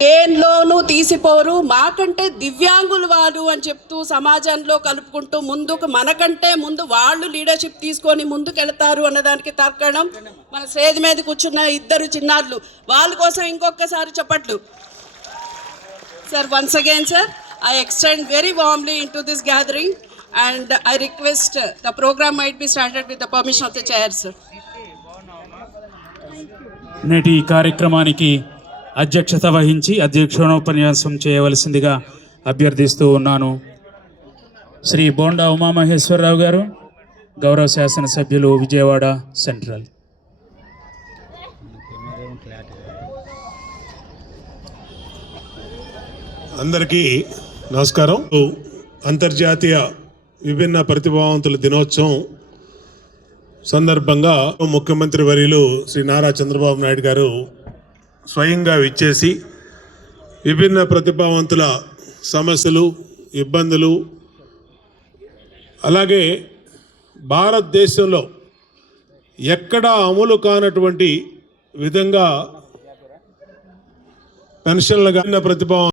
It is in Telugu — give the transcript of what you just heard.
ఏన్లోనూ తీసిపోరు, మాకంటే దివ్యాంగులు వారు అని చెప్తూ సమాజంలో కలుపుకుంటూ ముందుకు మనకంటే ముందు వాళ్ళు లీడర్షిప్ తీసుకొని ముందుకెళ్తారు అన్నదానికి తర్కణం మన స్టేజ్ మీద కూర్చున్న ఇద్దరు చిన్నారులు. వాళ్ళ కోసం ఇంకొకసారి చప్పట్లు. Sir, once again sir, I extend very warmly into this gathering and I request the program might be started with the permission of the chair, sir. నేటి కార్యక్రమానికి అధ్యక్షత వహించి అధ్యక్షోపన్యాసం చేయవలసిందిగా అభ్యర్థిస్తూ ఉన్నాను. శ్రీ బోండా ఉమామహేశ్వరరావు గారు, గౌరవ శాసనసభ్యులు, విజయవాడ సెంట్రల్. అందరికీ నమస్కారం. అంతర్జాతీయ విభిన్న ప్రతిభావంతుల దినోత్సవం సందర్భంగా ముఖ్యమంత్రి వర్యులు శ్రీ నారా చంద్రబాబు నాయుడు గారు స్వయంగా విచ్చేసి విభిన్న ప్రతిభావంతుల సమస్యలు, ఇబ్బందులు, అలాగే భారతదేశంలో ఎక్కడా అమలు కానటువంటి విధంగా పెన్షన్లుగా ప్రతిభావం